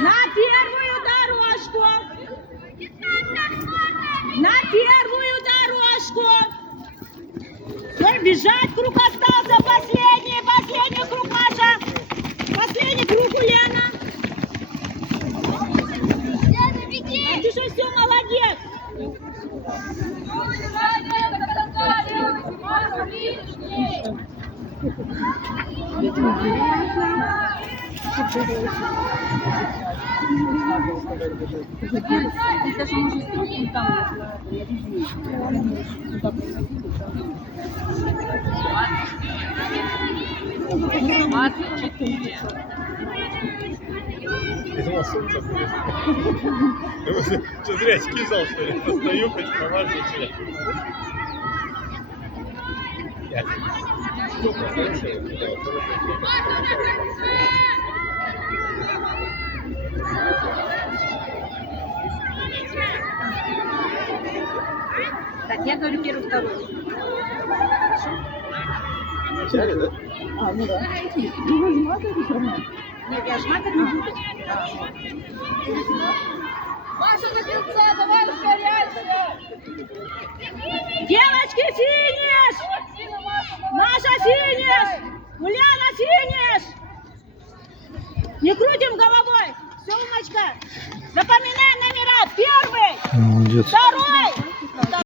На первую дорожку! На первую дорожку! Все, бежать, круг остался, последний круг, Маша! Последний круг у Лена! Антюша, все, молодец! Из солнца будет. Что зря скизал, что ли? Постою, хоть поважнее член. 5. Так, я говорю первый, второй. Начали, да? А, ну да. Ну вы жмакаете все равно? Нет, я жмакать не буду. Маша на конца, давай ускоряйся! Девочки, финиш! Маша, финиш! Ульяна, финиш! Не крутим головой! Все, умочка! Запоминаем номера! Первый! Молодец. Второй!